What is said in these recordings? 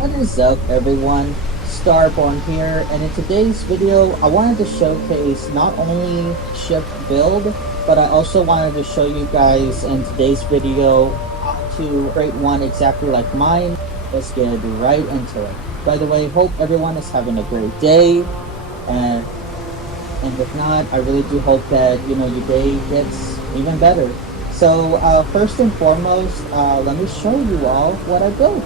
What is up, everyone? Starborn here, and in today's video I wanted to showcase not only ship build, but I also wanted to show you guys in today's video how to create one exactly like mine. Let's get right into it. By the way, hope everyone is having a great day, and if not, I really do hope that your day gets even better. So first and foremost, let me show you all what I built.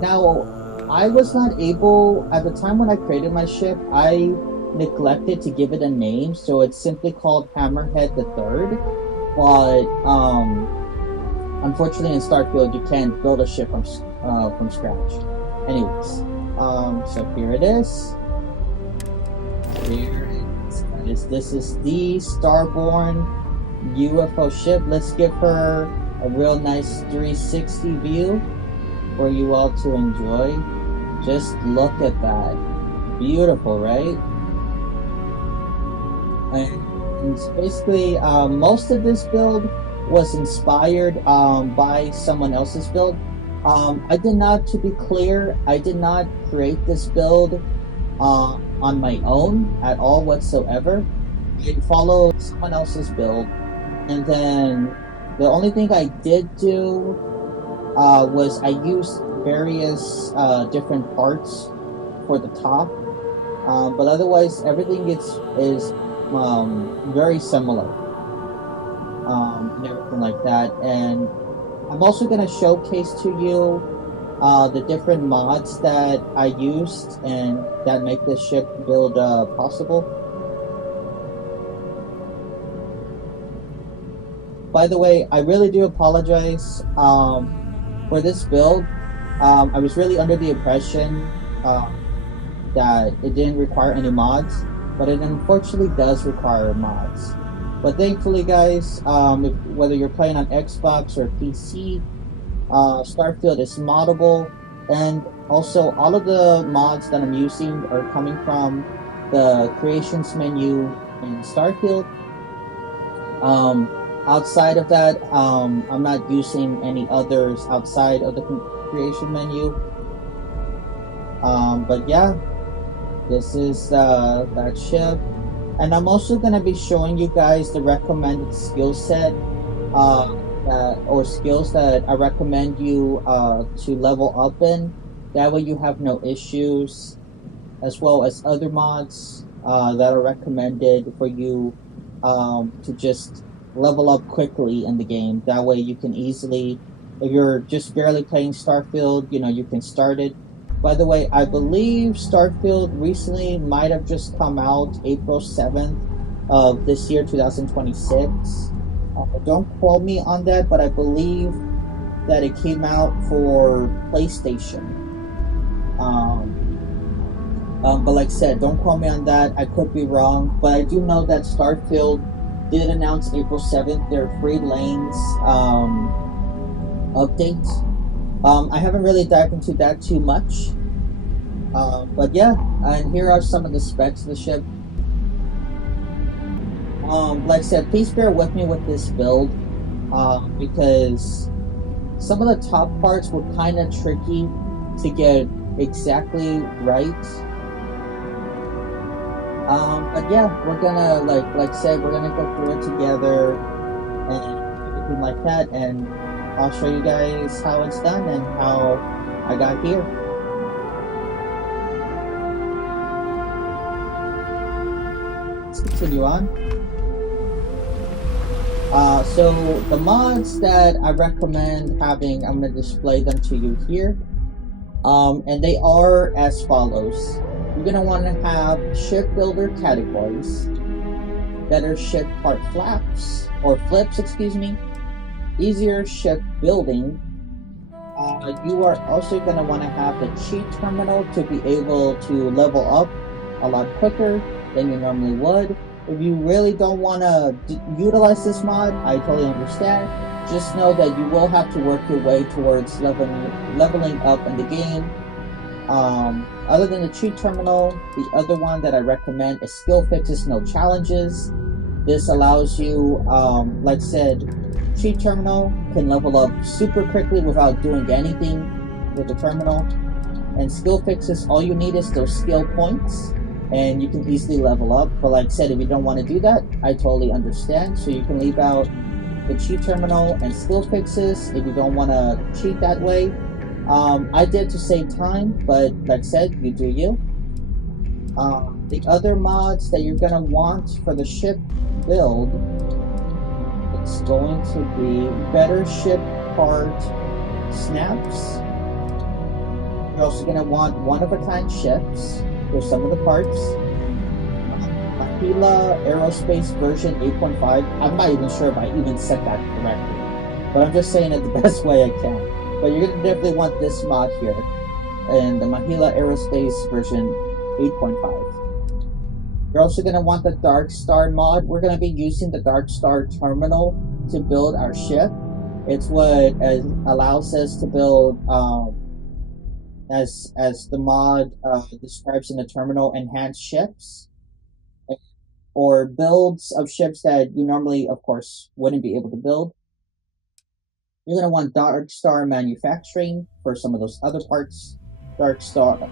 Now, I was not able, at the time when I created my ship, I neglected to give it a name, so it's simply called Hammerhead the Third. But unfortunately, in Starfield, you can't build a ship from scratch. Anyways, so here it is. Here it is. This is the Starborn UFO ship. Let's give her a real nice 360 view for you all to enjoy. Just look at that. Beautiful, right? And basically, most of this build was inspired by someone else's build. I did not, to be clear, I did not create this build on my own at all whatsoever. I followed someone else's build, and then the only thing I did do was I used various different parts for the top, but otherwise everything is very similar, and everything like that. And I'm also going to showcase to you the different mods that I used and that make this ship build possible. By the way, I really do apologize for this build. I was really under the impression that it didn't require any mods, but it unfortunately does require mods. But thankfully, guys, whether you're playing on Xbox or PC, Starfield is moddable, and also all of the mods that I'm using are coming from the creations menu in Starfield. Outside of that, I'm not using any others outside of the creation menu. But yeah, this is that ship. And I'm also going to be showing you guys the recommended skill set or skills that I recommend you to level up in. That way you have no issues, as well as other mods that are recommended for you to just level up quickly in the game. That way you can easily, if you're just barely playing Starfield, you can start it. By the way, I believe Starfield recently might have just come out April 7th of this year, 2026. Don't quote me on that, but I believe that it came out for PlayStation. But like I said, don't quote me on that. I could be wrong, but I do know that Starfield did announce April 7th their free lanes update. I haven't really dived into that too much, but yeah, and here are some of the specs of the ship. Like I said, please bear with me with this build, because some of the top parts were kind of tricky to get exactly right. But yeah, we're gonna, like I said, we're gonna go through it together and everything like that, and I'll show you guys how it's done and how I got here. Let's continue on. So the mods that I recommend having, I'm going to display them to you here. And they are as follows. You're going to want to have ship builder categories, better ship part flips, excuse me, easier ship building. You are also going to want to have the cheat terminal to be able to level up a lot quicker than you normally would. If you really don't want to utilize this mod, I totally understand. Just know that you will have to work your way towards leveling up in the game. Other than the cheat terminal, the other one that I recommend is skill fixes, no challenges. This allows you, like I said, cheat terminal can level up super quickly without doing anything. with the terminal. And skill fixes, all you need is those skill points, and you can easily level up. But like I said, if you don't want to do that, I totally understand. So you can leave out the cheat terminal and skill fixes if you don't want to cheat that way. I did to save time, but like I said, you do you. The other mods that you're gonna want for the ship build, it's going to be better ship part snaps. You're also going to want one-of-a-kind ships for some of the parts. Mahila Aerospace version 8.5. I'm not even sure if I even said that correctly, but I'm just saying it the best way I can. But you're going to definitely want this mod here, in the Mahila Aerospace version 8.5. You're also going to want the DarkStar mod. We're going to be using the DarkStar terminal to build our ship. It's what allows us to build, as the mod describes in the terminal, enhanced ships, or builds of ships that you normally, of course, wouldn't be able to build. You're going to want DarkStar manufacturing for some of those other parts, DarkStar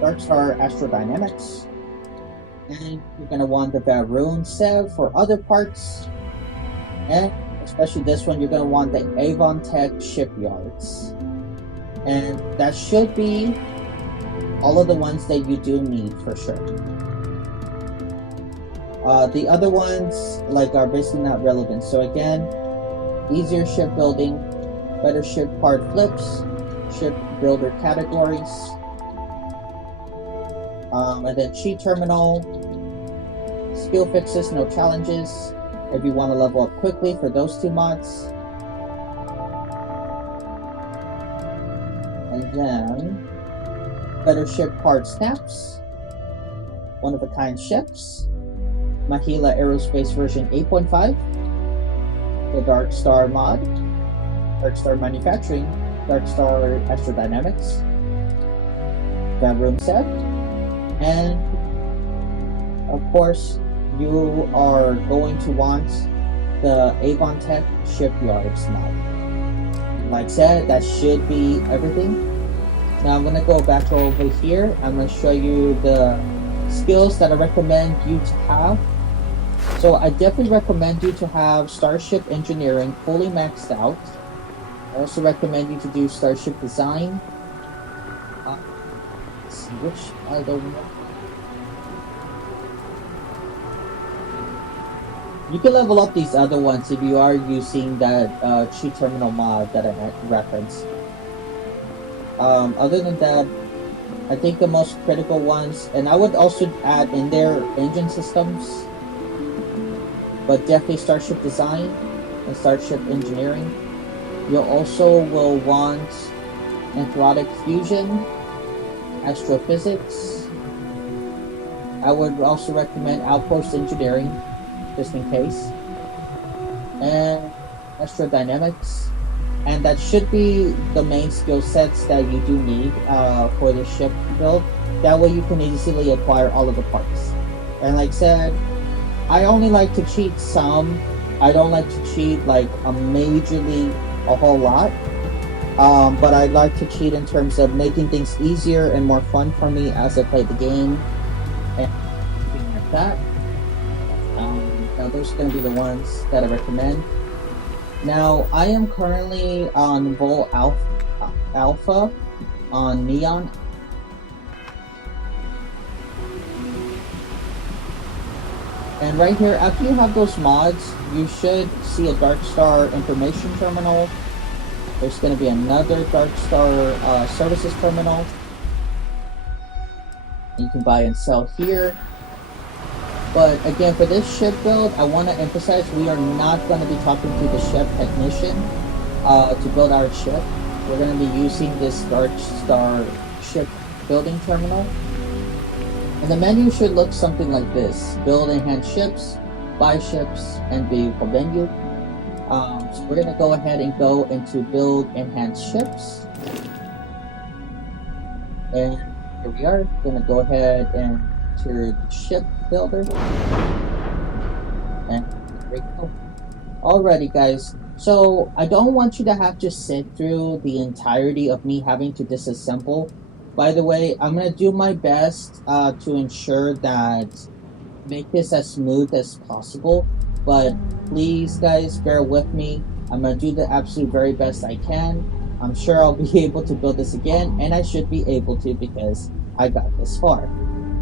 Astrodynamics, and you're going to want the Varun Sev for other parts, and especially this one, you're going to want the Avon Tech shipyards. And that should be all of the ones that you do need for sure. The other ones are basically not relevant. So again, easier ship building, better ship part flips, ship builder categories, and then cheat terminal, skill fixes, no challenges. If you want to level up quickly for those two mods. And then better ship part snaps, one-of-a-kind ships, Mahila Aerospace version 8.5, the DarkStar mod, DarkStar manufacturing, DarkStar Astrodynamics, that room set, and of course you are going to want the Avon Tech shipyards mod. Like I said, that should be everything. Now I'm going to go back over here. I'm going to show you the skills that I recommend you to have. So I definitely recommend you to have Starship Engineering fully maxed out. I also recommend you to do Starship Design. Let's see which I don't know. You can level up these other ones if you are using that cheat terminal mod that I referenced. Other than that, I think the most critical ones, and I would also add in there engine systems, but definitely Starship Design and Starship Engineering. You also will want Anthrotic Fusion, Astrophysics. I would also recommend Outpost Engineering, just in case, and Astrodynamics, and that should be the main skill sets that you do need for the ship build. That way you can easily acquire all of the parts. And like I said, I only like to cheat some. I don't like to cheat like a whole lot, but I like to cheat in terms of making things easier and more fun for me as I play the game, and things like that. Now those are going to be the ones that I recommend. Now I am currently on Vol Alpha on Neon. And right here, after you have those mods, you should see a DarkStar information terminal. There's going to be another DarkStar services terminal. You can buy and sell here. But again, for this ship build, I want to emphasize we are not going to be talking to the ship technician to build our ship. We're going to be using this DarkStar ship building terminal. And the menu should look something like this: build enhanced ships, buy ships, and vehicle menu. So we're going to go ahead and go into build enhanced ships. And here we are. Going to go ahead and enter the ship builder. And there we go. Alrighty, guys. So I don't want you to have to sit through the entirety of me having to disassemble. By the way, I'm gonna do my best to ensure that make this as smooth as possible. But please, guys, bear with me. I'm gonna do the absolute very best I can. I'm sure I'll be able to build this again, and I should be able to because I got this far.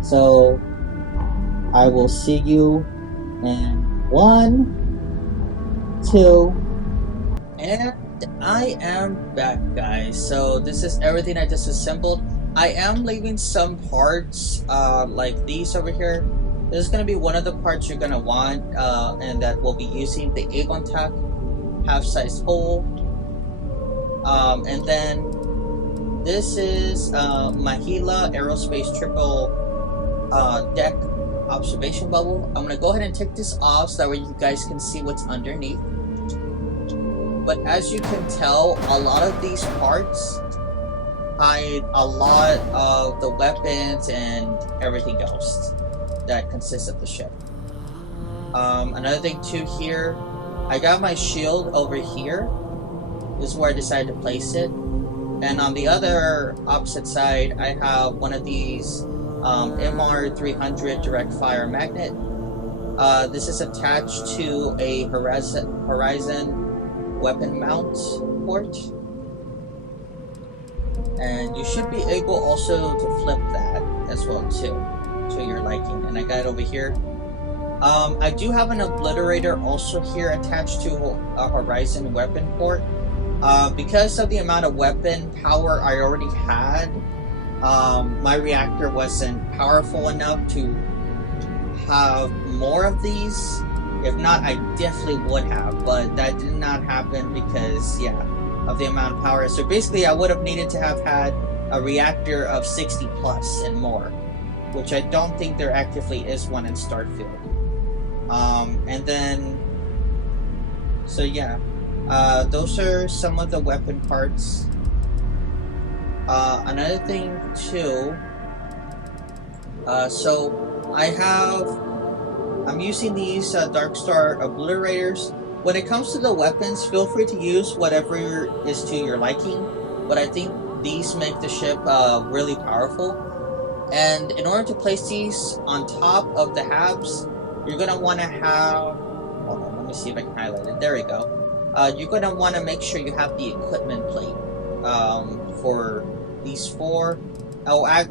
So I will see you in 1, 2, and I am back, guys. So this is everything I just assembled. I am leaving some parts like these over here. This is going to be one of the parts you're going to want, and that we'll be using the Avon Tech half-size hole. And then this is Mahila Aerospace Triple Deck Observation Bubble. I'm going to go ahead and take this off so that way you guys can see what's underneath. But as you can tell, a lot of these parts hide a lot of the weapons and everything else that consists of the ship. Another thing too here, I got my shield over here. This is where I decided to place it. And on the other opposite side, I have one of these MR300 direct fire magnet. This is attached to a Horizon weapon mount port, and you should be able also to flip that as well too to your liking. And I got it over here. I do have an obliterator also here attached to a Horizon weapon port. Because of the amount of weapon power I already had, my reactor wasn't powerful enough to have more of these. If not, I definitely would have, but that did not happen because, yeah, of the amount of power. So basically, I would have needed to have had a reactor of 60 plus and more, which I don't think there actively is one in Starfield. And then, so yeah, those are some of the weapon parts. Another thing too, so I'm using these DarkStar obliterators. When it comes to the weapons, feel free to use whatever is to your liking, but I think these make the ship really powerful. And in order to place these on top of the halves, you're going to want to have, hold on, let me see if I can highlight it, there we go. You're going to want to make sure you have the equipment plate for these 4,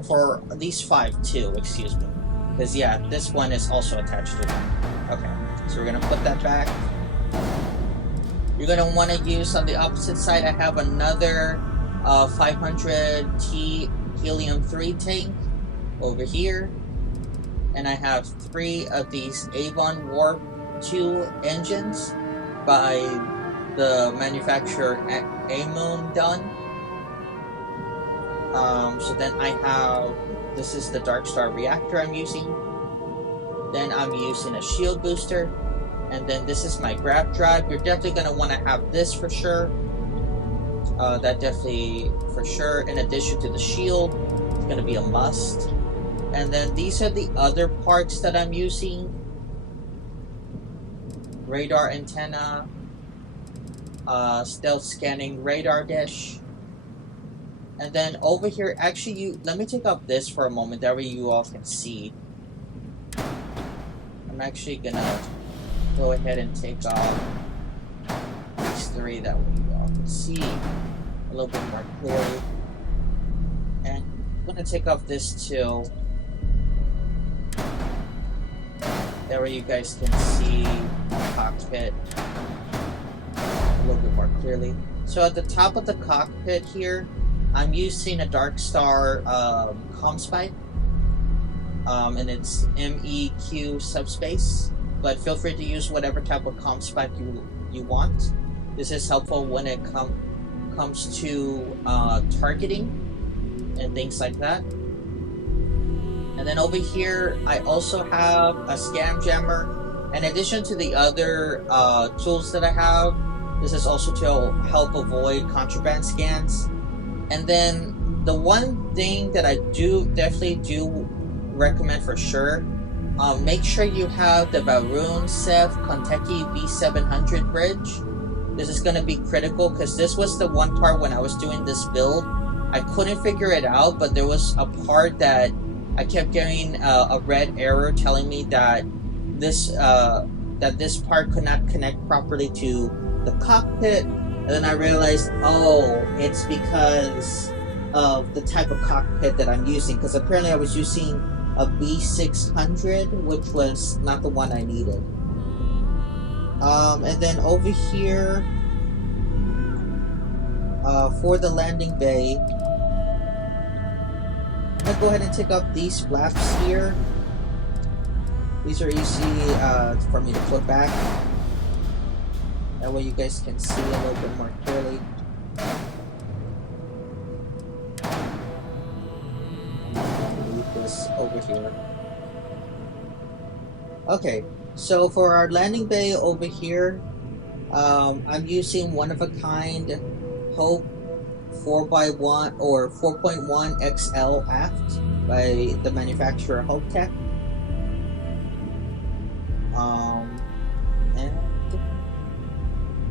for these 5 too, excuse me. Because yeah, this one is also attached to it. Okay, so we're going to put that back. You're going to want to use on the opposite side, I have another 500T helium-3 tank over here. And I have 3 of these Avon Warp 2 engines by the manufacturer Amoon done. So then I have, this is the DarkStar reactor I'm using. Then I'm using a shield booster. And then this is my grab drive. You're definitely going to want to have this for sure. That definitely for sure. In addition to the shield, it's going to be a must. And then these are the other parts that I'm using. Radar antenna. Stealth scanning radar dish. And then over here, actually, let me take off this for a moment. That way you all can see. I'm actually gonna go ahead and take off these 3. That way you all can see a little bit more clearly. And I'm gonna take off this too. That way you guys can see the cockpit a little bit more clearly. So at the top of the cockpit here, I'm using a DarkStar comm spike, and it's MEQ subspace, but feel free to use whatever type of comm spike you want. This is helpful when it comes to targeting and things like that. And then over here, I also have a scam jammer. In addition to the other tools that I have, this is also to help avoid contraband scans. And then the one thing that I definitely do recommend for sure, Make sure you have the Varun Sev Konteki V700 bridge. This is going to be critical because this was the one part when I was doing this build. I couldn't figure it out, but there was a part that I kept getting a red error telling me that this part could not connect properly to the cockpit. And then I realized, oh, it's because of the type of cockpit that I'm using. Because apparently I was using a V600, which was not the one I needed. And then over here, for the landing bay, I'm gonna go ahead and take up these flaps here. These are easy for me to put back. That way you guys can see a little bit more clearly. Leave this over here. Okay, so for our landing bay over here, I'm using one-of-a-kind Hope 4x1 or 4.1 XL aft by the manufacturer Hope Tech. And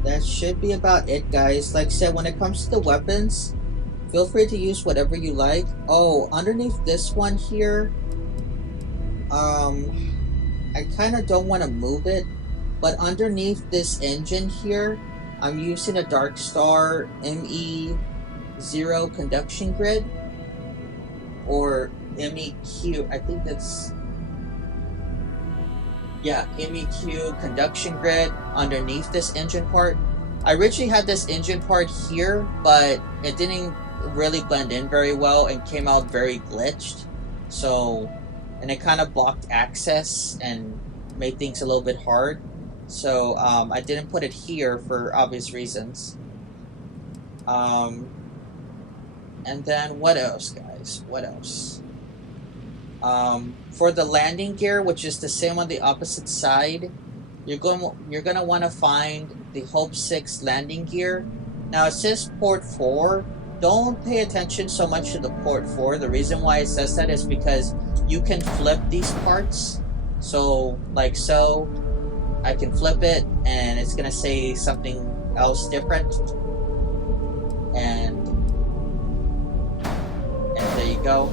that should be about it, guys. Like I said, when it comes to the weapons, feel free to use whatever you like. Oh, underneath this one here, I kind of don't want to move it, but underneath this engine here, I'm using a DarkStar ME0 conduction grid, or MEQ, I think that's, yeah, MEQ conduction grid underneath this engine part. I originally had this engine part here, but it didn't really blend in very well and came out very glitched. So, and it kind of blocked access and made things a little bit hard. So I didn't put it here for obvious reasons. And then what else, guys? What else? For the landing gear, which is the same on the opposite side, you're gonna want to find the Hope 6 landing gear. Now it says port 4. Don't pay attention so much to the port 4. The reason why it says that is because you can flip these parts. So like so, I can flip it and it's gonna say something else different. And there you go.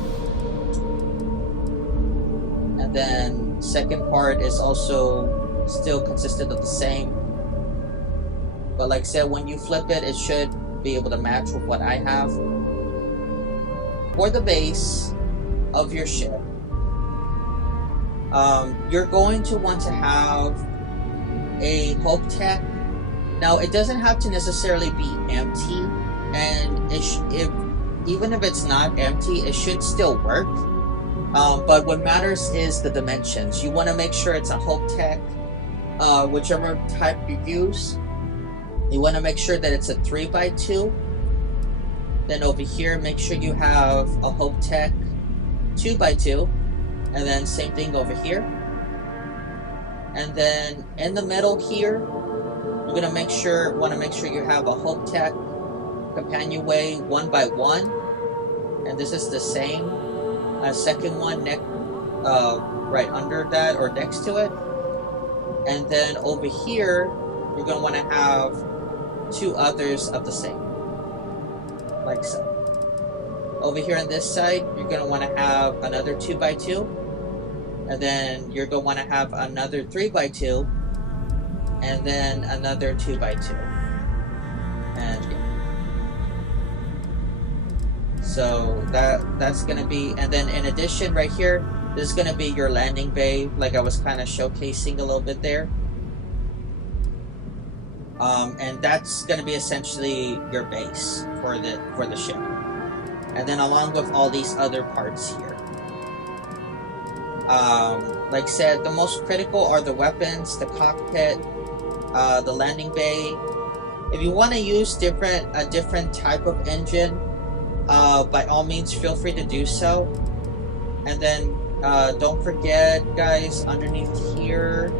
And then second part is also still consistent of the same. But like I said, when you flip it, it should be able to match with what I have. For the base of your ship, you're going to want to have a Hope Tech. Now it doesn't have to necessarily be empty, and even if it's not empty, it should still work. But what matters is the dimensions. You want to make sure it's a Hope Tech, whichever type you use. You want to make sure that it's a 3x2. Then over here, make sure you have a Hope Tech 2x2, and then same thing over here. And then in the middle here, you're gonna want to make sure you have a Hope Tech companionway 1x1, and this is the same. Second one right under that or next to it. And then over here, you're gonna want to have two others of the same, like so. Over here on this side, you're gonna want to have another 2x2. And then you're going to want to have another 3x2, and then another 2x2. And yeah. So that's going to be, and then in addition right here, this is going to be your landing bay, like I was kind of showcasing a little bit there. And that's going to be essentially your base for the ship. And then along with all these other parts here. Like I said, the most critical are the weapons, the cockpit, the landing bay. If you want to use a different type of engine, by all means feel free to do so. And then don't forget, guys, underneath here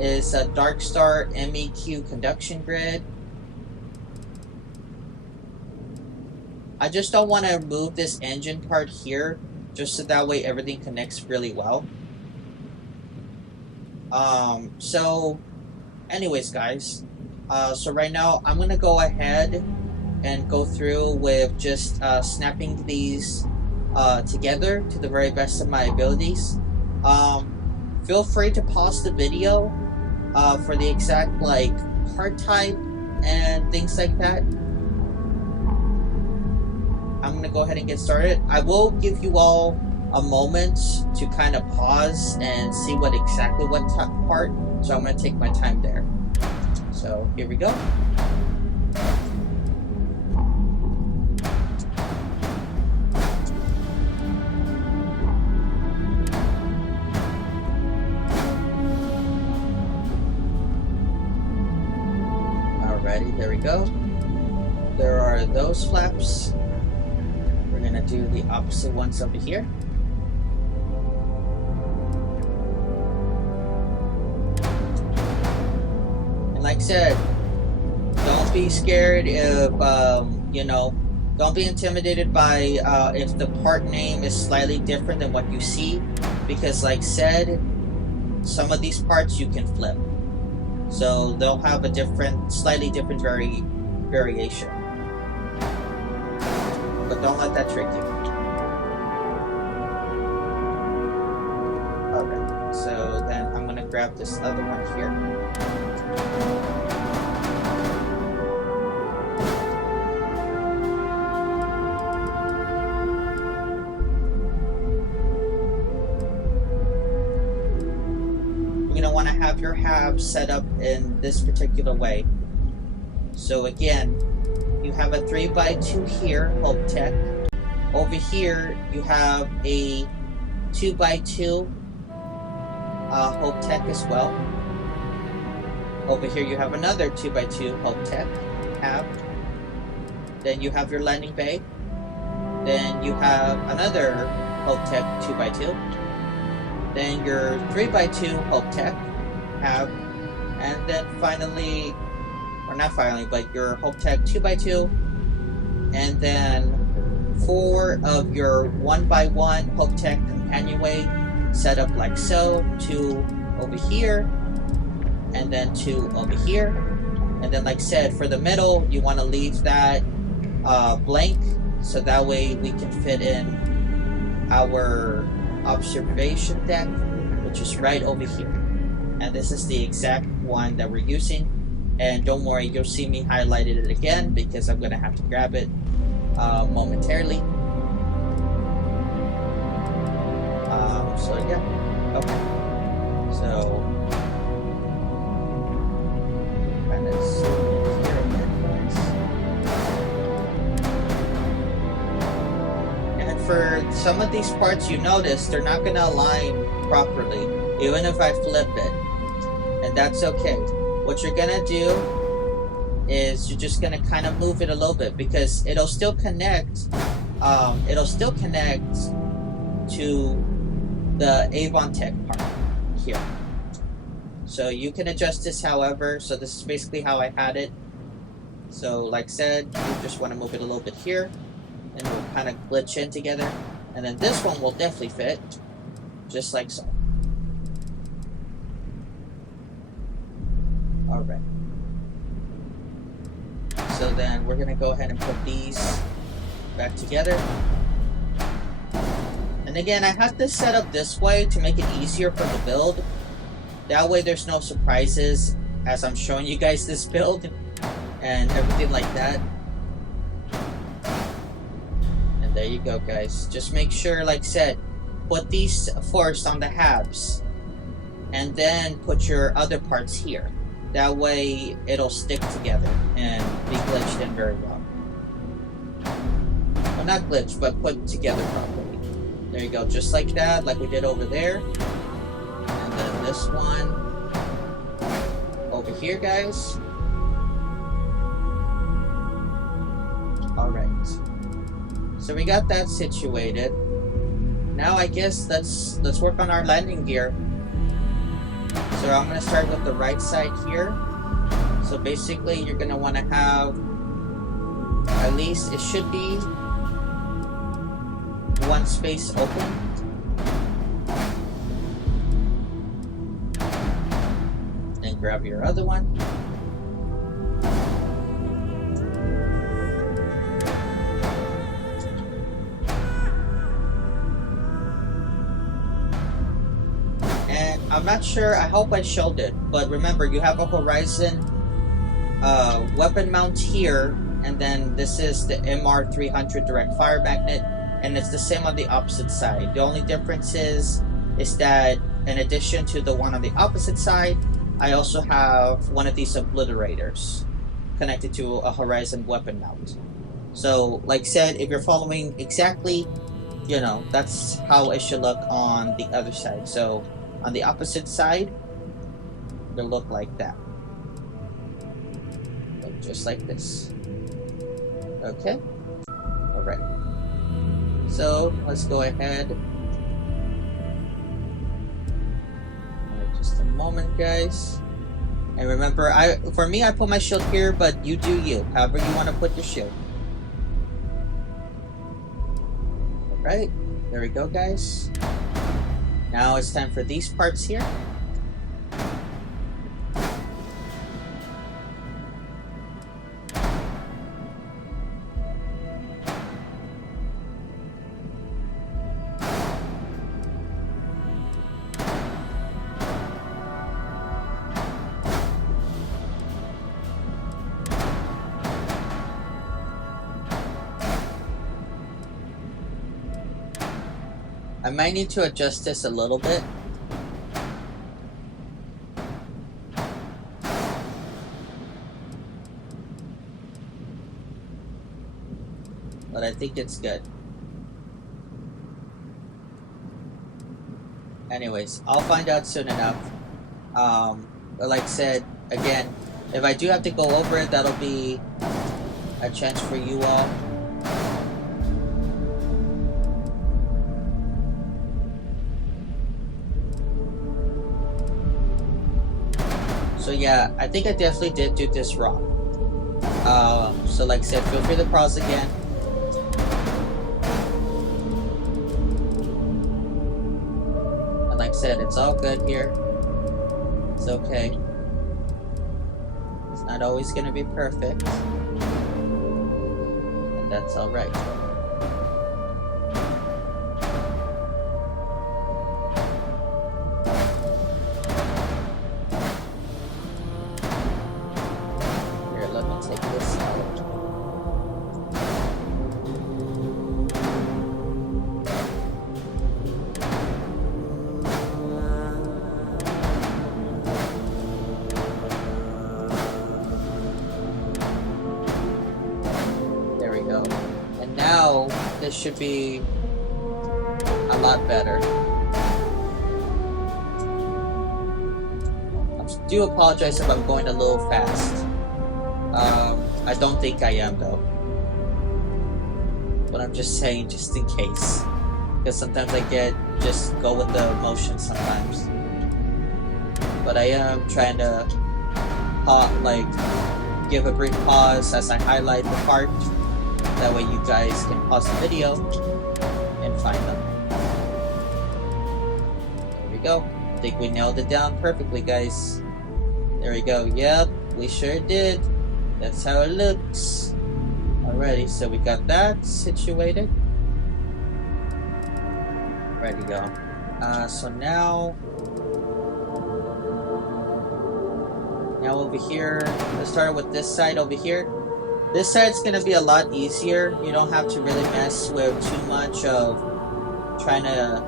is a DarkStar MEQ conduction grid. I just don't want to remove this engine part here, just so that way everything connects really well. So anyways, guys, so right now I'm gonna go ahead and go through with just snapping these together to the very best of my abilities. Feel free to pause the video for the exact like part type and things like that. I'm gonna go ahead and get started. I will give you all a moment to kind of pause and see what part. So I'm gonna take my time there. So here we go. Alrighty, there we go. There are those flaps. We're gonna do the opposite ones over here. And like I said, don't be scared if, you know, don't be intimidated by if the part name is slightly different than what you see, because like I said, some of these parts you can flip. So they'll have a slightly different variation. But don't let that trick you. Okay, so then I'm gonna grab this other one here. You're gonna want to have your halves set up in this particular way. So again, you have a 3x2 here, Hope Tech. Over here, you have a 2x2 Hope Tech as well. Over here, you have another 2x2 Hope Tech tab. Then you have your landing bay. Then you have another Hope Tech 2x2. Then your 3x2 Hope Tech tab. And then finally, or not finally, but your Hope Tech 2x2, and then 4 of your 1x1 Hope Tech companionway set up like so, 2 over here, and then 2 over here. And then like I said, for the middle, you want to leave that blank, so that way we can fit in our observation deck, which is right over here. And this is the exact one that we're using. And don't worry, you'll see me highlighted it again because I'm gonna have to grab it momentarily. So yeah, okay. So kind of zoom here a bit, guys. And for some of these parts, you notice they're not gonna align properly, even if I flip it, and that's okay. What you're gonna do is you're just gonna kind of move it a little bit because it'll still connect. It'll still connect to the Avon Tech part here. So you can adjust this however. So this is basically how I had it. So like I said, you just want to move it a little bit here, and we'll kind of glitch in together. And then this one will definitely fit, just like so. Alright. So then we're gonna go ahead and put these back together. And again, I have this set up this way to make it easier for the build. That way there's no surprises as I'm showing you guys this build and everything like that. And there you go, guys. Just make sure, like I said, put these first on the halves and then put your other parts here. That way it'll stick together and be glitched in very well. Well, not glitched, but put together properly. There you go, just like that, like we did over there. And then this one over here, guys. Alright. So we got that situated. Now I guess let's work on our landing gear. So I'm going to start with the right side here. So basically you're going to want to have, at least it should be one space open. grab your other one. And I'm not sure, I hope I showed it, but remember, you have a Horizon weapon mount here, and then this is the MR300 direct fire magnet, and it's the same on the opposite side. The only difference is that in addition to the one on the opposite side, I also have one of these obliterators connected to a Horizon weapon mount. So, like said, if you're following exactly, you know, that's how it should look on the other side. So, on the opposite side, it'll look like that. So just like this. Okay? Alright. So, let's go ahead. Just a moment, guys. And remember, for me, I put my shield here, but you do you. However you want to put your shield. Alright. There we go, guys. Now it's time for these parts here. I might need to adjust this a little bit. But I think it's good. Anyways, I'll find out soon enough. But like I said, again, if I do have to go over it, that'll be a chance for you all. So yeah, I think I definitely did do this wrong. So like I said, feel free to pause again. And like I said, it's all good here. It's okay. It's not always gonna be perfect. And that's alright. This should be a lot better. I do apologize if I'm going a little fast. I don't think I am though. But I'm just saying just in case. Because sometimes I just go with the emotion sometimes. But I am trying to give a brief pause as I highlight the part. That way you guys can pause the video and find them. There we go. I think we nailed it down perfectly, guys. There we go. Yep, we sure did. That's how it looks. Alrighty, so we got that situated. Ready to go. So now over here, let's start with this side over here. This side's gonna be a lot easier. You don't have to really mess with too much of trying to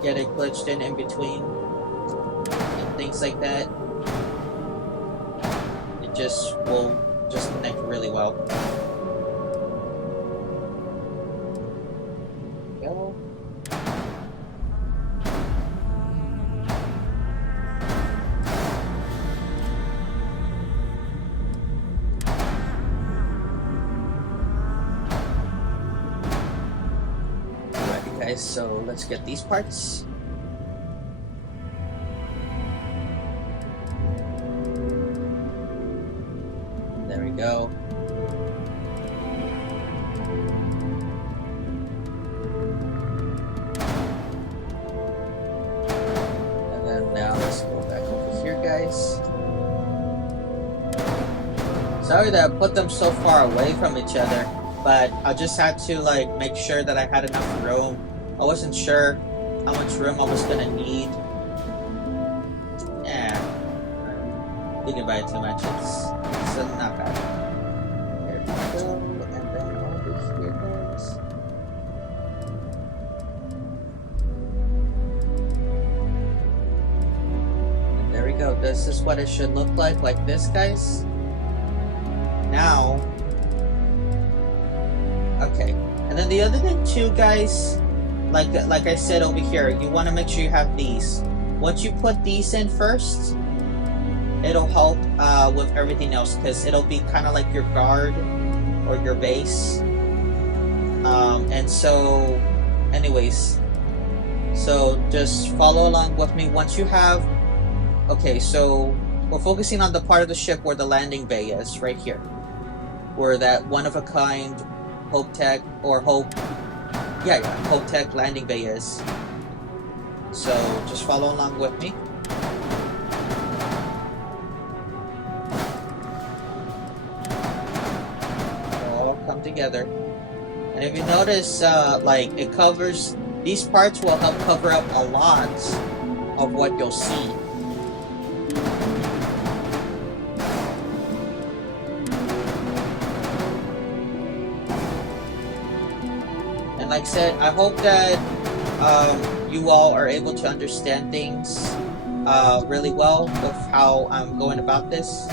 get it glitched in between and things like that. It will connect really well. There we go. So let's get these parts. There we go. And then now let's go back over Sorry that I put them so far away from each other, but I just had to like make sure that I had enough room. I wasn't sure how much room I was gonna need. Yeah, I'm thinking about it too much. It's not bad. Here we go, and then over here, guys. And there we go. This is what it should look like this, guys. Now, okay, and then the other thing too, guys, like I said over here, you want to make sure you have these. Once you put these in first, it'll help with everything else, because it'll be kind of like your guard or your base. And so, anyways, so just follow along with me. Once you have, okay, so we're focusing on the part of the ship where the landing bay is, right here. Where that one-of-a-kind Hope Tech or Hope Tech landing bay is. So just follow along with me. All come together. And if you notice, like it covers, these parts will help cover up a lot of what you'll see. Like I said, I hope that you all are able to understand things really well with how I'm going about this.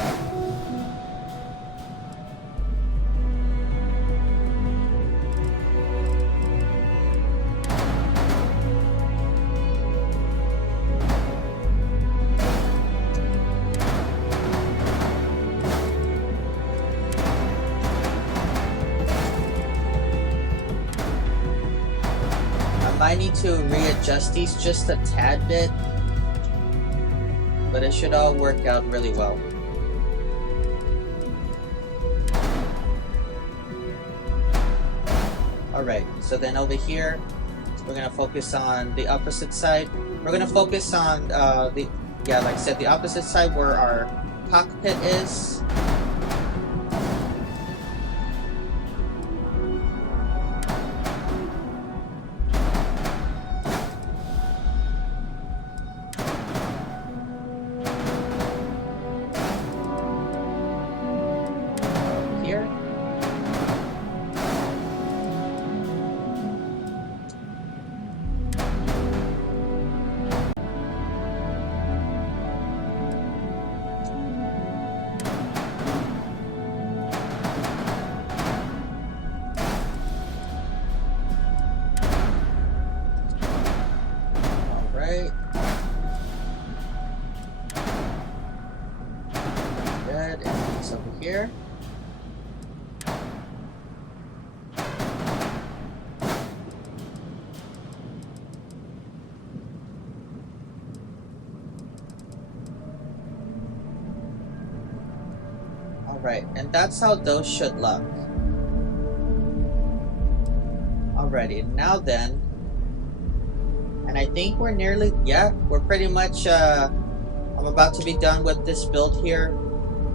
I need to readjust these just a tad bit, but it should all work out really well. Alright, so then over here, we're going to focus on the opposite side. We're going to focus on like I said, the opposite side where our cockpit is. Good, and it's over here. Alright, and that's how those should look. Alrighty, now then, and I think we're nearly, yeah, we're pretty much, I'm about to be done with this build here.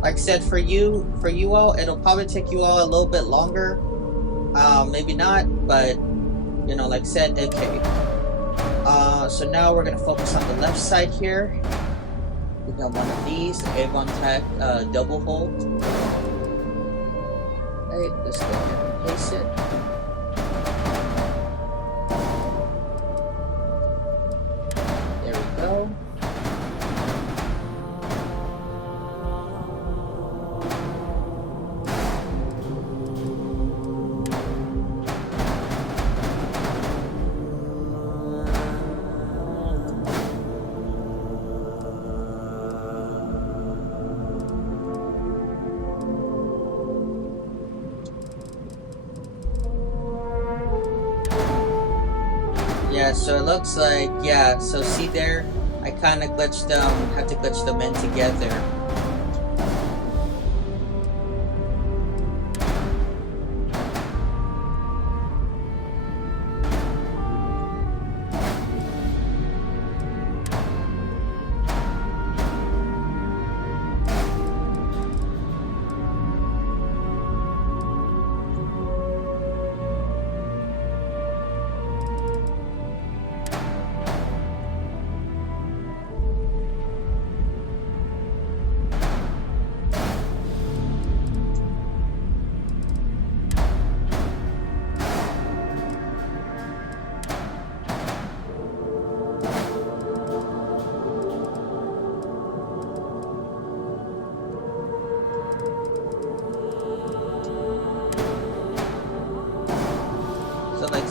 Like I said, for you all, it'll probably take you all a little bit longer. Maybe not, but, you know, like I said, okay. So now we're going to focus on the left side here. We got one of these, the Avon Tech double hold. Right, let's go ahead and place it. There we go. Yeah, so it looks like, yeah, so see there, I kind of glitched them, had to glitch them in together.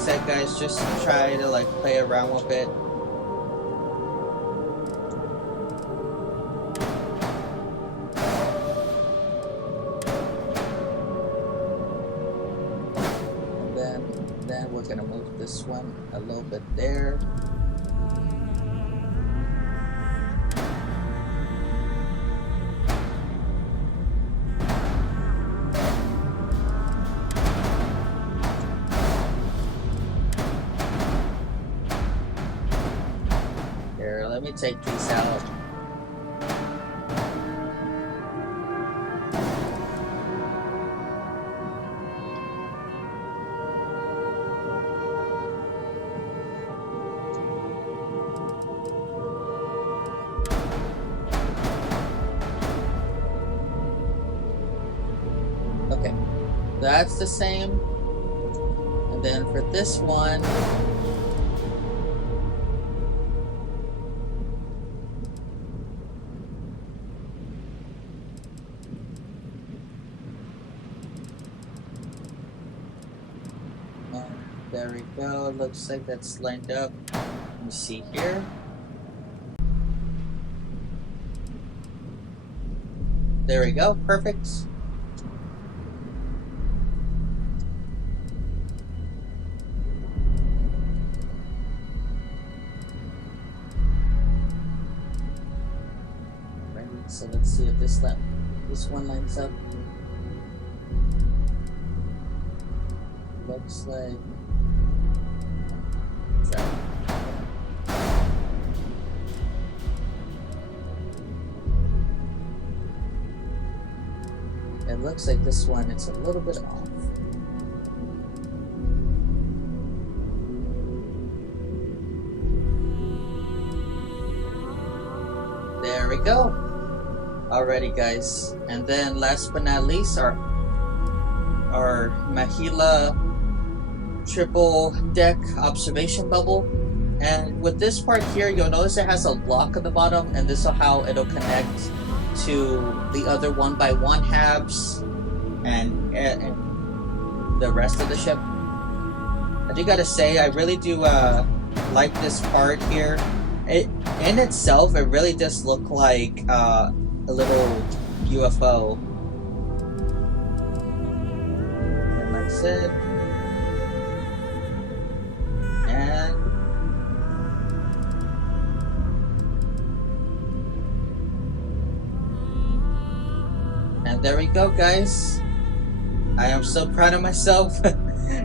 said, guys, just try to like play around with it. And then we're gonna move this one a little bit there. Let me take these out. Okay, that's the same. And then for this one, there we go. Looks like that's lined up. Let me see here. There we go. Perfect. Right. So let's see if this one lines up. Looks like. It looks like this one, it's a little bit off. There we go. Alrighty, guys. And then last but not least, our Mahila triple deck observation bubble. And with this part here, you'll notice it has a block at the bottom, and this is how it'll connect to the other 1x1 halves and the rest of the ship. I do gotta say, I really do like this part here. It in itself, it really does look like a little UFO. And like I said, and there we go, guys. I am so proud of myself.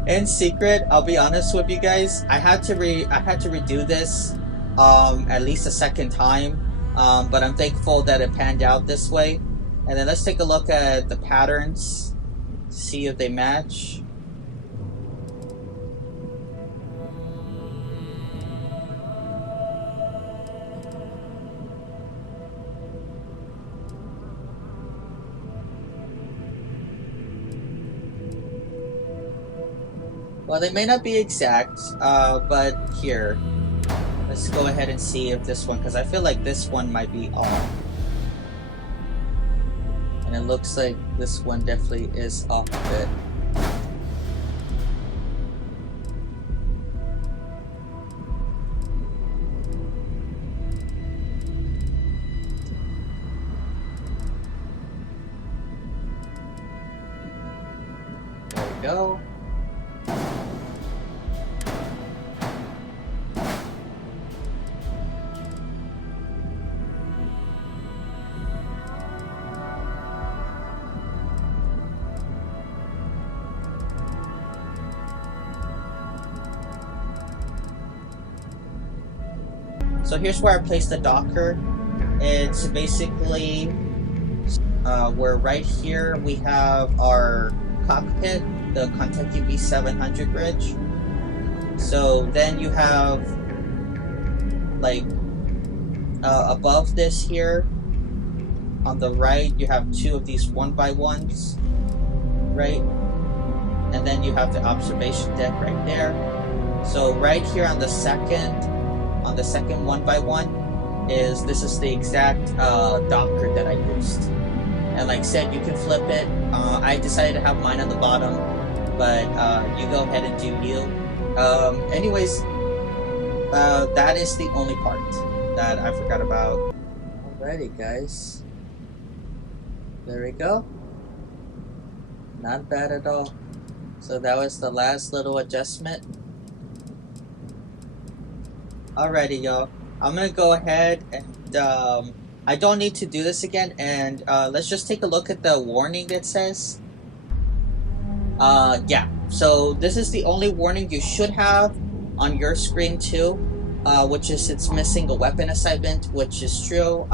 In secret, I'll be honest with you guys, I had to redo this at least a second time, but I'm thankful that it panned out this way. And then let's take a look at the patterns, see if they match. Well, they may not be exact, but here, let's go ahead and see if this one, because I feel like this one might be off. And it looks like this one definitely is off a bit. There we go. So here's where I place the Docker. It's basically where right here we have our cockpit, the Kentucky B700 bridge. So then you have like above this here on the right, you have two of these 1x1s, right? And then you have the observation deck right there. So right here on the second 1x1 this is the exact Docker that I used. And like I said, you can flip it. I decided to have mine on the bottom, but you go ahead and do you. Anyways, that is the only part that I forgot about. Alrighty, guys. There we go. Not bad at all. So that was the last little adjustment. Alrighty, y'all. I'm gonna go ahead and I don't need to do this again. And let's just take a look at the warning that says. Yeah. So this is the only warning you should have on your screen too, which is it's missing a weapon assignment, which is true.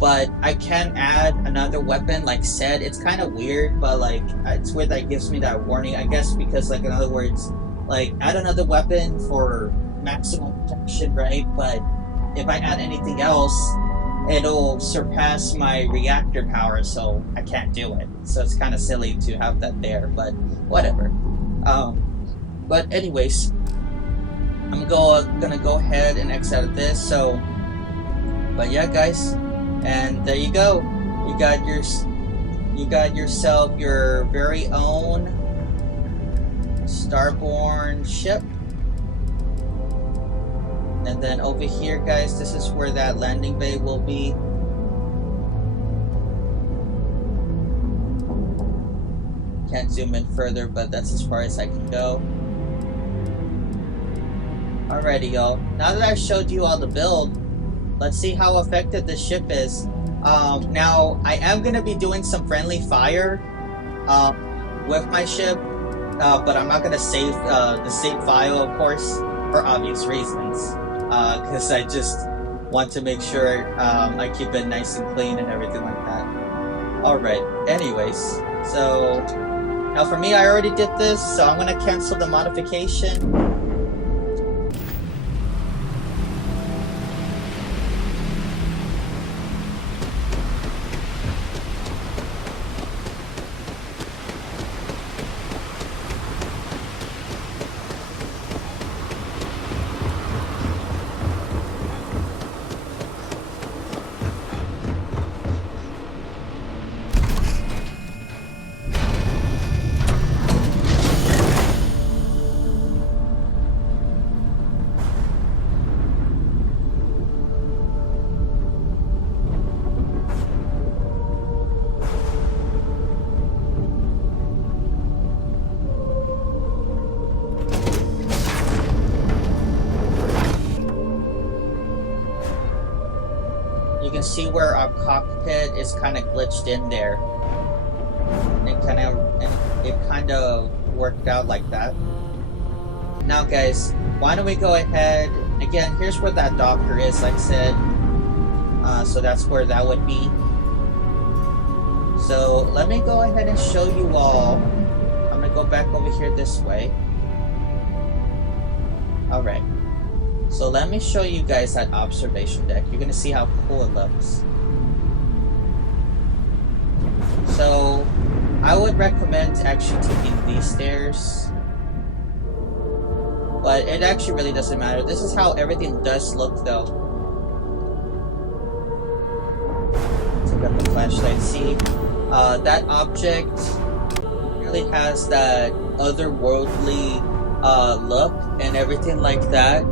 But I can add another weapon, like said. It's kind of weird, but like it's weird that it gives me that warning. I guess because like in other words, like add another weapon for maximum protection, right? But if I add anything else, it'll surpass my reactor power, so I can't do it. So it's kind of silly to have that there, but whatever. But anyways, I'm gonna go ahead and X out of this. So, but yeah, guys. And there you go. You got yourself your very own Starborn ship. And then over here, guys, this is where that landing bay will be. Can't zoom in further, but that's as far as I can go. Alrighty, y'all. Now that I've showed you all the build, let's see how effective this ship is. Now, I am going to be doing some friendly fire with my ship, but I'm not going to save the save file, of course, for obvious reasons. Because I just want to make sure I keep it nice and clean and everything like that. Alright, anyways, so now for me, I already did this, so I'm going to cancel the modification. You can see where our cockpit is kind of glitched in there. It kind of worked out like that. Now, guys, why don't we go ahead again? Here's where that docker is, like I said. So that's where that would be. So let me go ahead and show you all. I'm gonna go back over here this way. All right. So let me show you guys that observation deck. You're gonna see how cool it looks. So I would recommend actually taking these stairs, but it actually really doesn't matter. This is how everything does look though. Take up the flashlight. See, that object really has that otherworldly look and everything like that.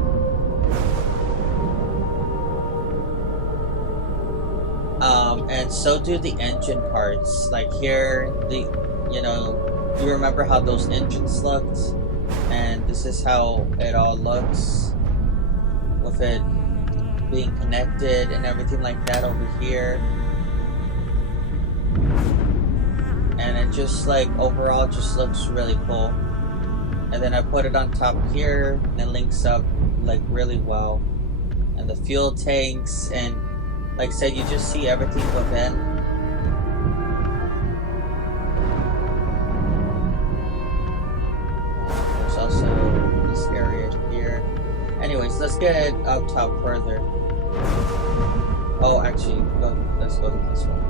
And so do the engine parts. Like here, you remember how those engines looked? And this is how it all looks with it being connected and everything like that over here. And it just like overall just looks really cool. And then I put it on top here and it links up like really well. And the fuel tanks, and like I said, you just see everything within. There's also this area here. Anyways, let's get up top further. Oh, actually, let's go to this one.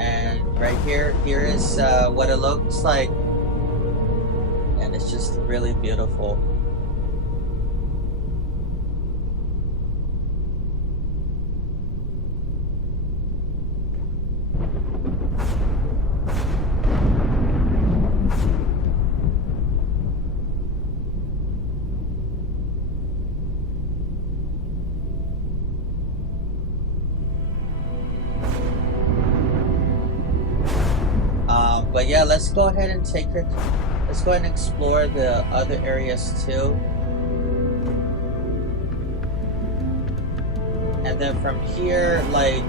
And right here is what it looks like. And it's just really beautiful. But yeah, let's go ahead and take her. Let's go ahead and explore the other areas too. And then from here, like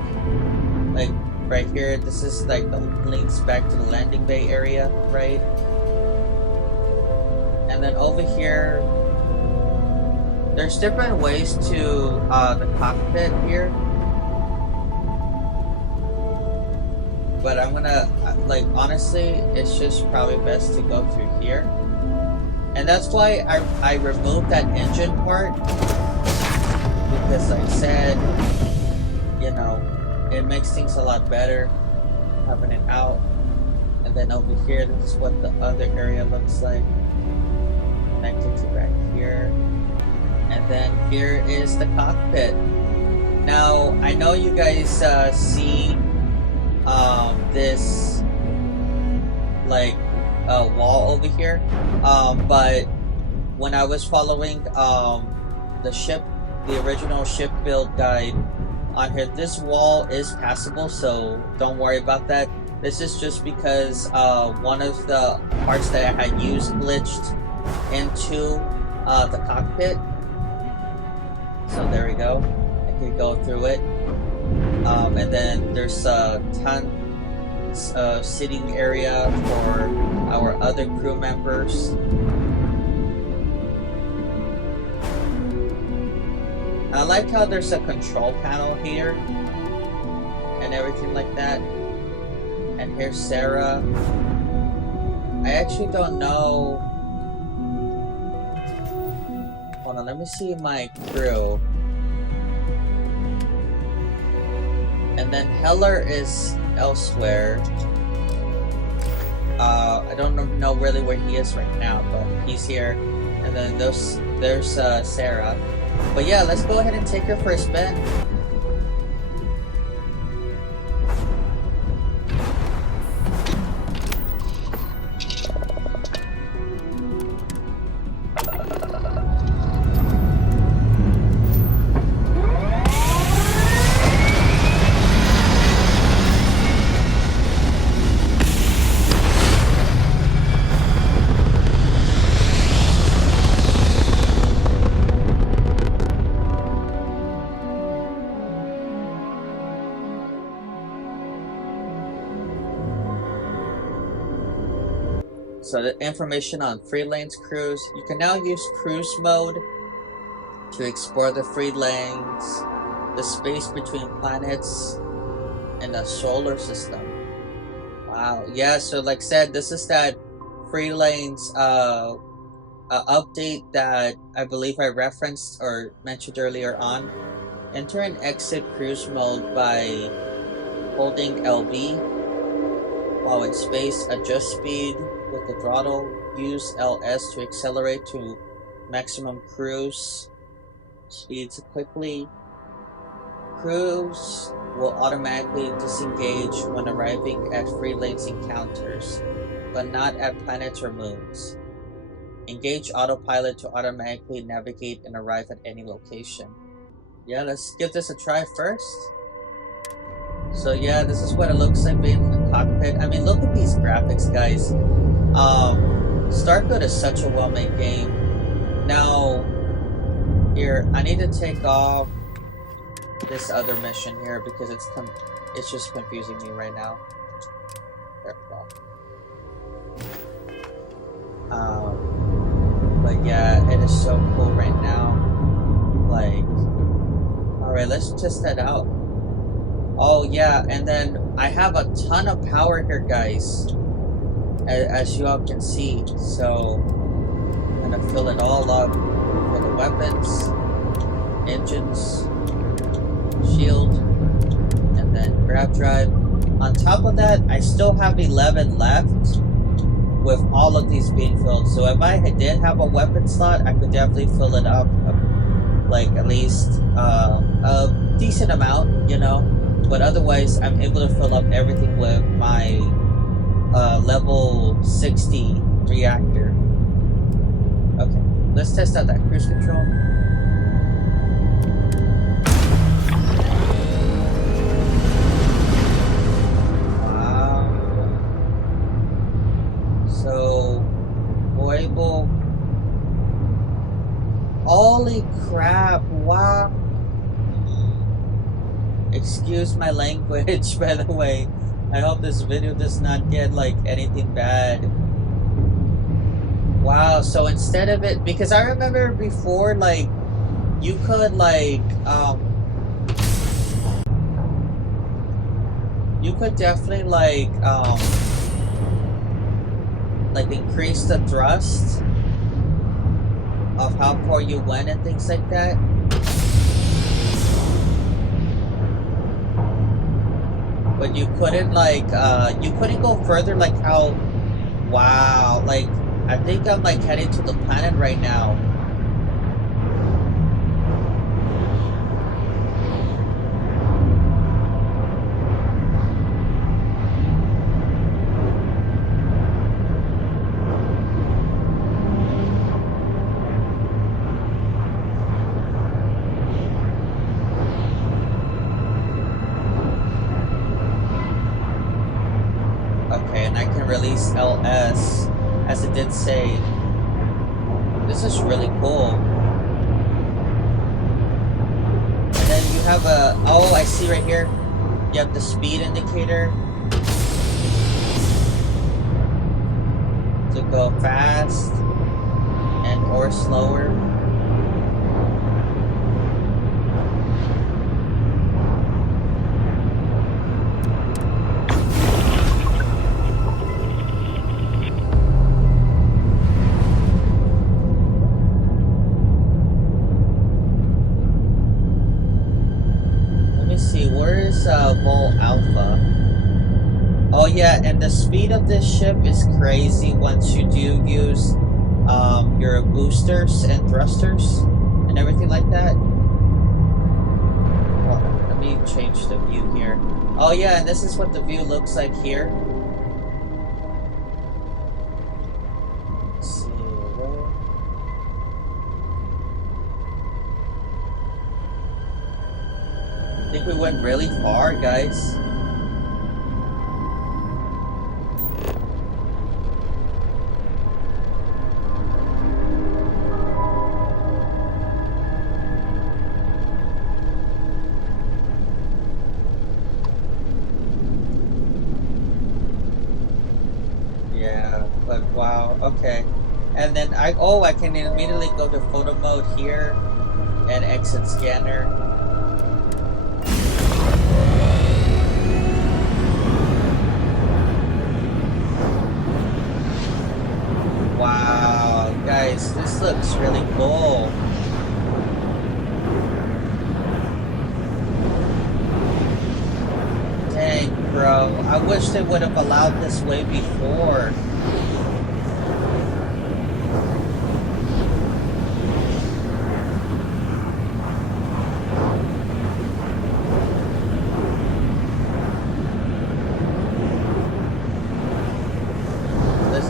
right here, this is like the links back to the landing bay area, right? And then over here, there's different ways to the cockpit here. But I'm gonna, like, honestly, it's just probably best to go through here. And that's why I removed that engine part. Because like I said, you know, it makes things a lot better having it out. And then over here, this is what the other area looks like. Connected to back here. And then here is the cockpit. Now, I know you guys see this like wall over here, but when I was following the original ship build guide on here, this wall is passable, so don't worry about that. This is just because one of the parts that I had used glitched into the cockpit. So there we go. I can go through it. And then there's a ton of sitting area for our other crew members. I like how there's a control panel here and everything like that. And here's Sarah. I actually don't know. Hold on, let me see my crew. And then Heller is elsewhere. I don't know really where he is right now, but he's here. And then there's Sarah. But yeah, let's go ahead and take her for a spin. So the information on Freelane's cruise. You can now use cruise mode to explore the free lanes, the space between planets, and the solar system. Wow. Yeah, so like I said, this is that free lanes update that I believe I referenced or mentioned earlier on. Enter and exit cruise mode by holding LB. While in space, adjust speed with the throttle. Use LS to accelerate to maximum cruise speeds quickly. Cruise will automatically disengage when arriving at free lanes encounters, but not at planets or moons. Engage autopilot to automatically navigate and arrive at any location. Yeah, let's give this a try first. So yeah, this is what it looks like being in the cockpit. I mean, look at these graphics, guys. Starfield is such a well-made game. Now, here, I need to take off this other mission here because it's just confusing me right now. There we go. But yeah, it is so cool right now. Like, alright, let's test that out. Oh yeah, and then I have a ton of power here, guys, as you all can see. So I'm gonna fill it all up for the weapons, engines, shield, and then grab drive. On top of that, I still have 11 left with all of these being filled. So if I did have a weapon slot, I could definitely fill it up, like at least a decent amount, you know. But otherwise, I'm able to fill up everything with my level 60 reactor. Okay, let's test out that cruise control. Wow. So, Weibo. Holy crap! Wow. Excuse my language, by the way. I hope this video does not get like anything bad. Wow, so instead of it, because I remember before, like, you could like, you could definitely like increase the thrust of how far you went and things like that. But you couldn't like, you couldn't go further like how, wow, like, I think I'm like heading to the planet right now. Okay, and I can release LS, as it did say. This is really cool. And then you have a, oh, I see right here. You have the speed indicator. To go fast and or slower. Where's Vol Alpha? Oh yeah, and the speed of this ship is crazy once you do use your boosters and thrusters and everything like that. Well, let me change the view here. Oh yeah, and this is what the view looks like here. Let's see. I think we went really far, guys. Yeah, but wow, okay. And then I can immediately go to photo mode here and exit scanner. Wow, guys, this looks really cool. Dang, bro. I wish they would have allowed this way before.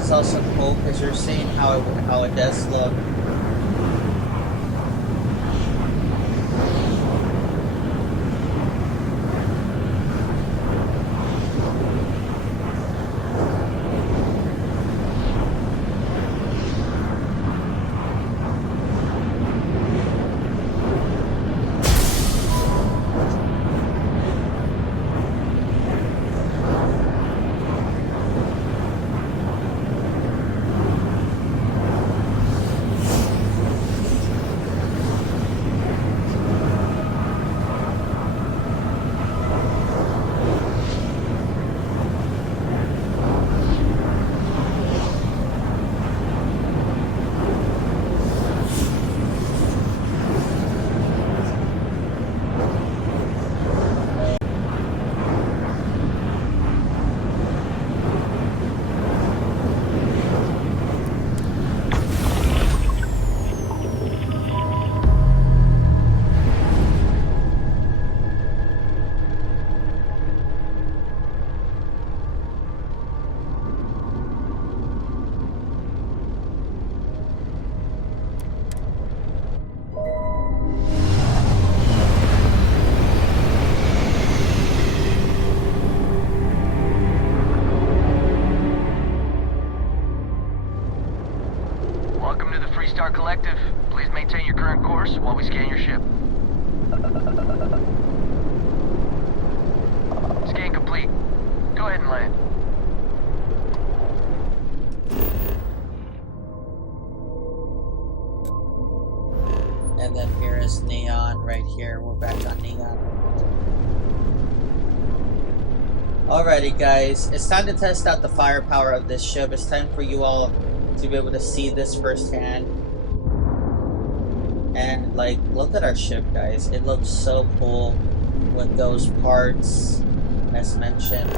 It's also cool because you're seeing how it does look. Star Collective, please maintain your current course while we scan your ship. Scan complete. Go ahead and land. And then here is Neon right here. We're back on Neon. Alrighty guys, it's time to test out the firepower of this ship. It's time for you all to be able to see this firsthand. And like, look at our ship guys. It looks so cool with those parts as mentioned.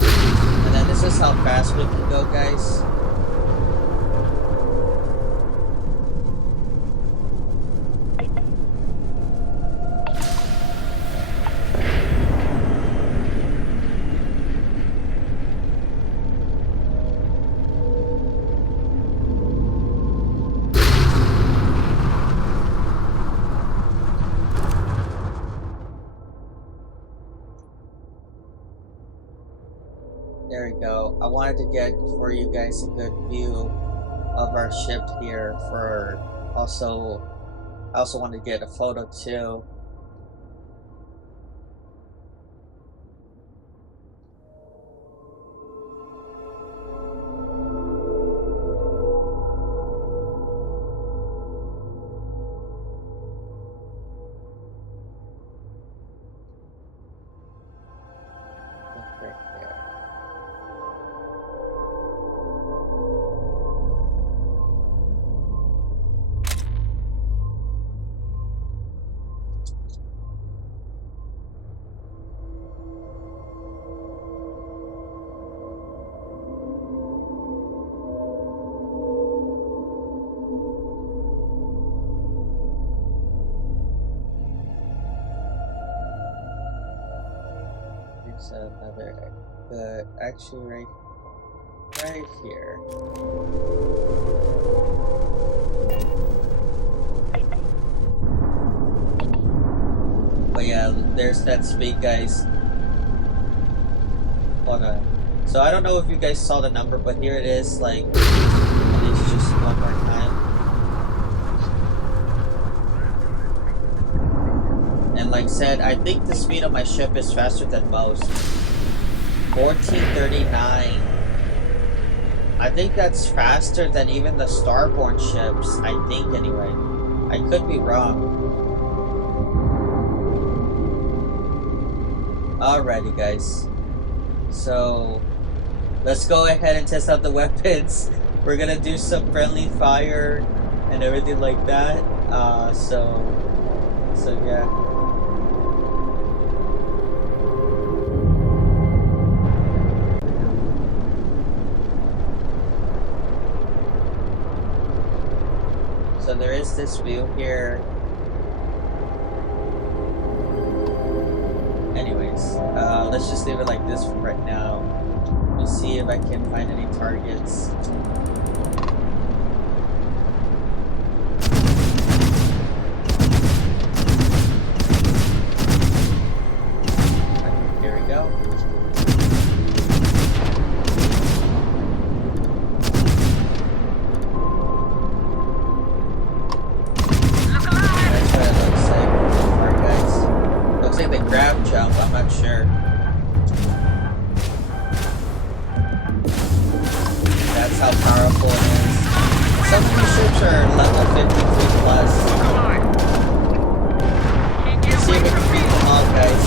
And then this is how fast we can go guys. There we go. I wanted to get for you guys a good view of our ship here for I also wanted to get a photo too. Another good actually right here. But yeah, there's that speed guys. Hold on. So I don't know if you guys saw the number, but here it is, like, and it's just one more time. And like said, I think the speed of my ship is faster than most. 1439. I think that's faster than even the Starborn ships, I think anyway. I could be wrong. Alrighty guys. So let's go ahead and test out the weapons. We're gonna do some friendly fire and everything like that. So yeah. So there is this view here. Anyways, let's just leave it like this for right now. Let me see if I can find any targets. Here we go. The grab jump, I'm not sure. That's how powerful it is. Some of these ships are level 53 plus. Let's see if we can beat them all, guys.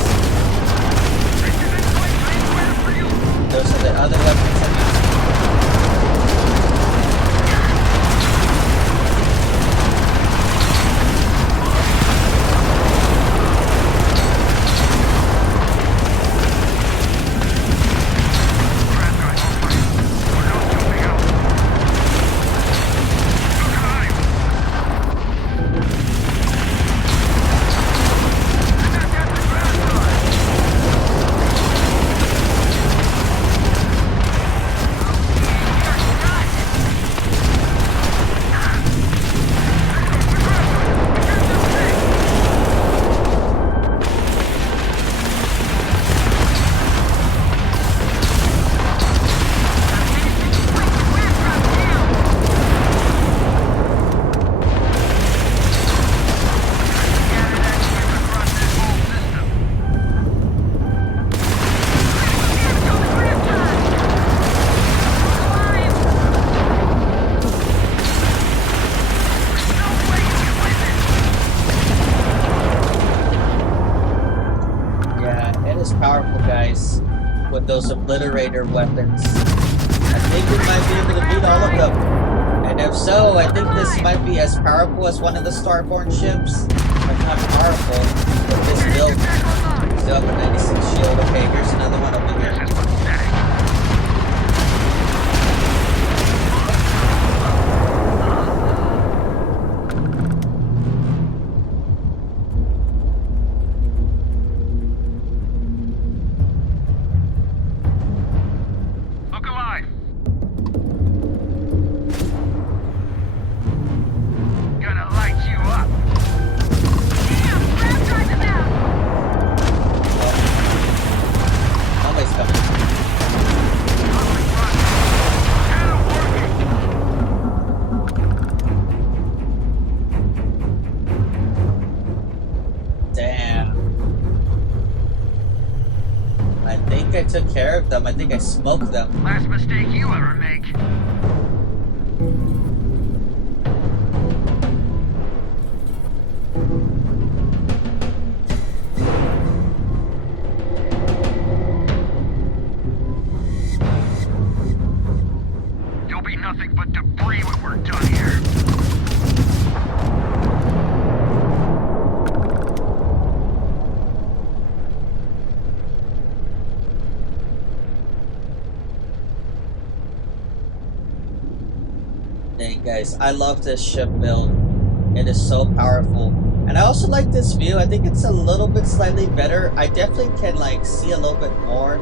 Those are the other weapons I'm using. those obliterator weapons. I think we might be able to beat all of them. And if so, I think this might be as powerful as one of the Starborn ships. But not powerful, but this build. Still have a 96 shield. Okay, here's another one over here. I took care of them. I think I smoked them. Last mistake you ever make. You'll be nothing but debris when we're done here. Dang, guys, I love this ship build. It is so powerful. And I also like this view. I think it's a little bit slightly better. I definitely can like see a little bit more.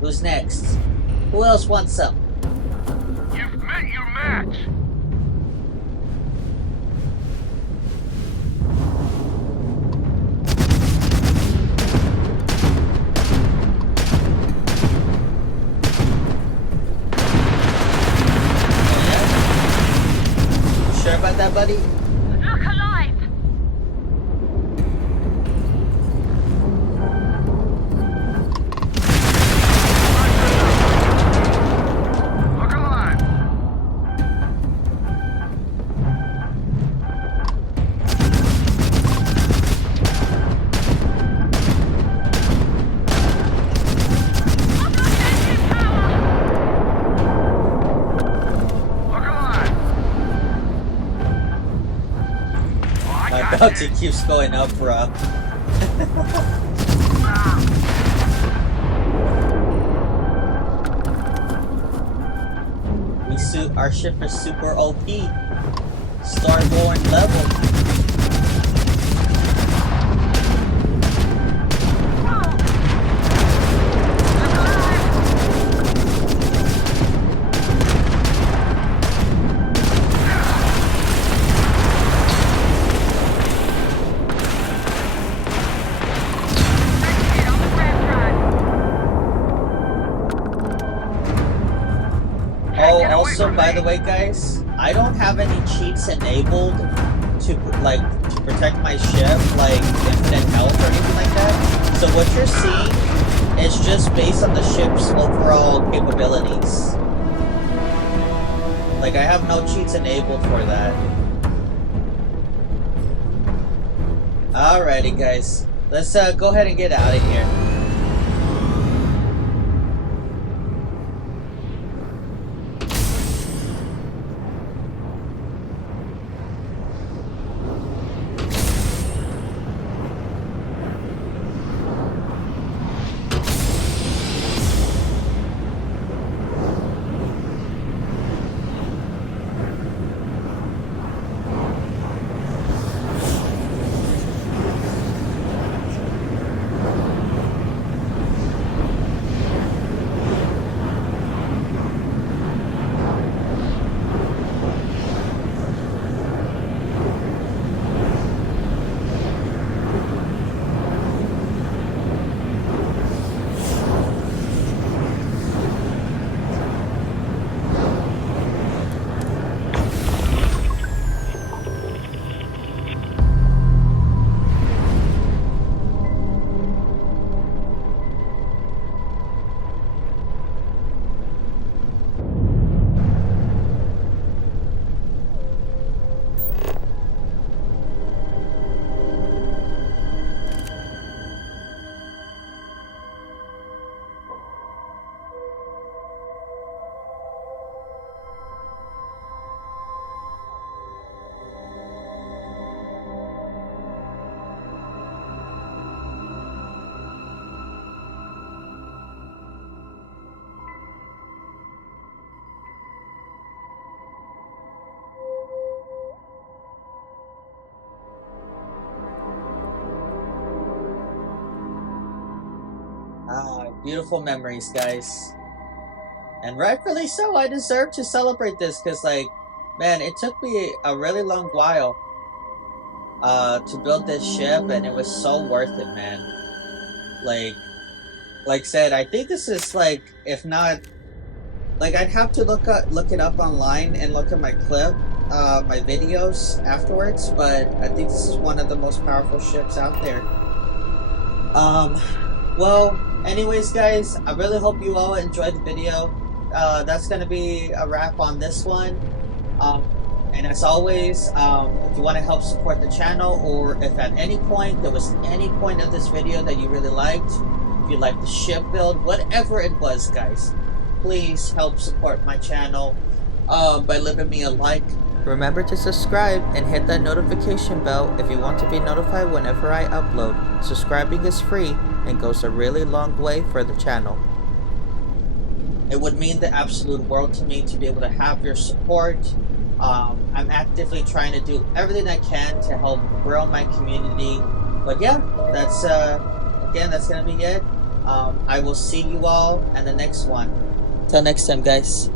Who's next? Who else wants some? You've met your match! Yeah? Sure about that, buddy? Look alive! Bounty keeps going up, bro. Our ship is super OP. Starborn level. and also, by the way, guys, I don't have any cheats enabled to protect my ship, like infinite health or anything like that. So what you're seeing is just based on the ship's overall capabilities. Like, I have no cheats enabled for that. Alrighty, guys, let's go ahead and get out of here. Beautiful memories, guys. And rightfully so, I deserve to celebrate this because, like, man, it took me a really long while to build this ship, and it was so worth it, man. Like said, I think this is, like, if not, like, I'd have to look it up online and look at my clip, my videos afterwards, but I think this is one of the most powerful ships out there. Well, anyways, guys, I really hope you all enjoyed the video. That's gonna be a wrap on this one. And as always, if you want to help support the channel, or if at any point there was any point of this video that you really liked, if you liked the ship build, whatever it was, guys, please help support my channel by leaving me a like. Remember to subscribe and hit that notification bell if you want to be notified whenever I upload. Subscribing is free and goes a really long way for the channel. It would mean the absolute world to me to be able to have your support. I'm actively trying to do everything I can to help grow my community. But yeah, that's again, that's gonna be it. I will see you all in the next one. Till next time, guys.